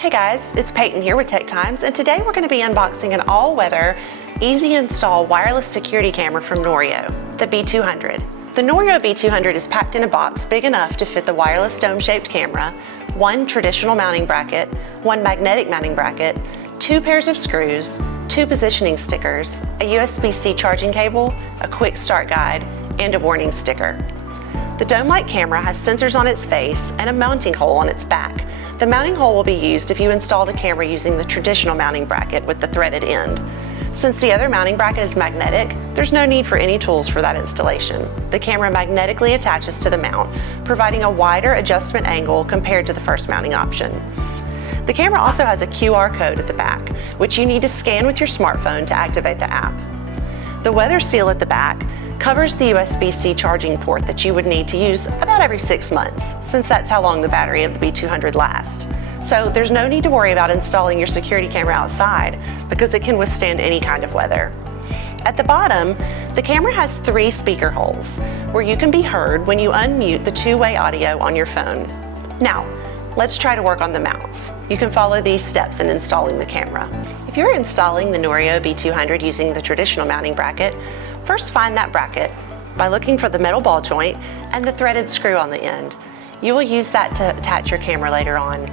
Hey guys, it's Peyton here with Tech Times, and today we're going to be unboxing an all-weather, easy-install wireless security camera from Noorio, the B200. The Noorio B200 is packed in a box big enough to fit the wireless dome-shaped camera, one traditional mounting bracket, one magnetic mounting bracket, two pairs of screws, two positioning stickers, a USB-C charging cable, a quick start guide, and a warning sticker. The dome-like camera has sensors on its face and a mounting hole on its back. The mounting hole will be used if you install the camera using the traditional mounting bracket with the threaded end. Since the other mounting bracket is magnetic, there's no need for any tools for that installation. The camera magnetically attaches to the mount, providing a wider adjustment angle compared to the first mounting option. The camera also has a QR code at the back, which you need to scan with your smartphone to activate the app. The weather seal at the back covers the USB-C charging port that you would need to use about every 6 months, since that's how long the battery of the B200 lasts. So there's no need to worry about installing your security camera outside because it can withstand any kind of weather. At the bottom, the camera has 3 speaker holes where you can be heard when you unmute the two-way audio on your phone. Now, let's try to work on the mounts. You can follow these steps in installing the camera. If you're installing the Noorio B200 using the traditional mounting bracket, first find that bracket by looking for the metal ball joint and the threaded screw on the end. You will use that to attach your camera later on.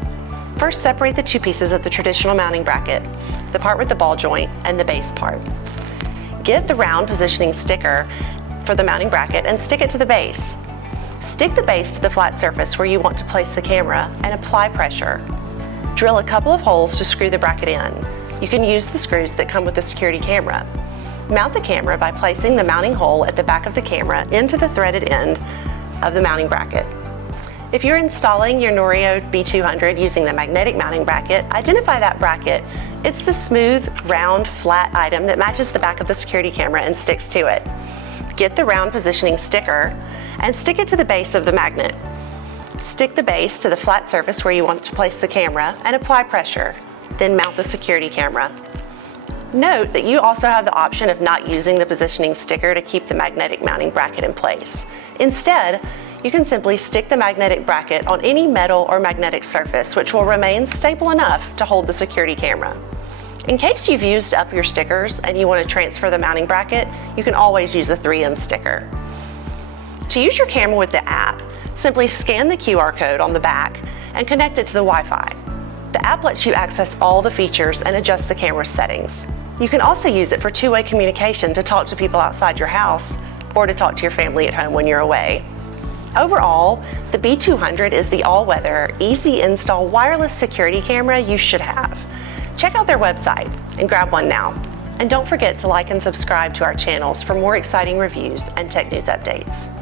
First, separate the two pieces of the traditional mounting bracket, the part with the ball joint and the base part. Get the round positioning sticker for the mounting bracket and stick it to the base. Stick the base to the flat surface where you want to place the camera and apply pressure. Drill a couple of holes to screw the bracket in. You can use the screws that come with the security camera. Mount the camera by placing the mounting hole at the back of the camera into the threaded end of the mounting bracket. If you're installing your Noorio B200 using the magnetic mounting bracket, identify that bracket. It's the smooth, round, flat item that matches the back of the security camera and sticks to it. Get the round positioning sticker and stick it to the base of the magnet. Stick the base to the flat surface where you want to place the camera and apply pressure. Then mount the security camera. Note that you also have the option of not using the positioning sticker to keep the magnetic mounting bracket in place. Instead, you can simply stick the magnetic bracket on any metal or magnetic surface, which will remain stable enough to hold the security camera. In case you've used up your stickers and you want to transfer the mounting bracket, you can always use a 3M sticker. To use your camera with the app, simply scan the QR code on the back and connect it to the Wi-Fi. The app lets you access all the features and adjust the camera's settings. You can also use it for two-way communication to talk to people outside your house or to talk to your family at home when you're away. Overall, the B200 is the all-weather, easy-install wireless security camera you should have. Check out their website and grab one now. And don't forget to like and subscribe to our channels for more exciting reviews and tech news updates.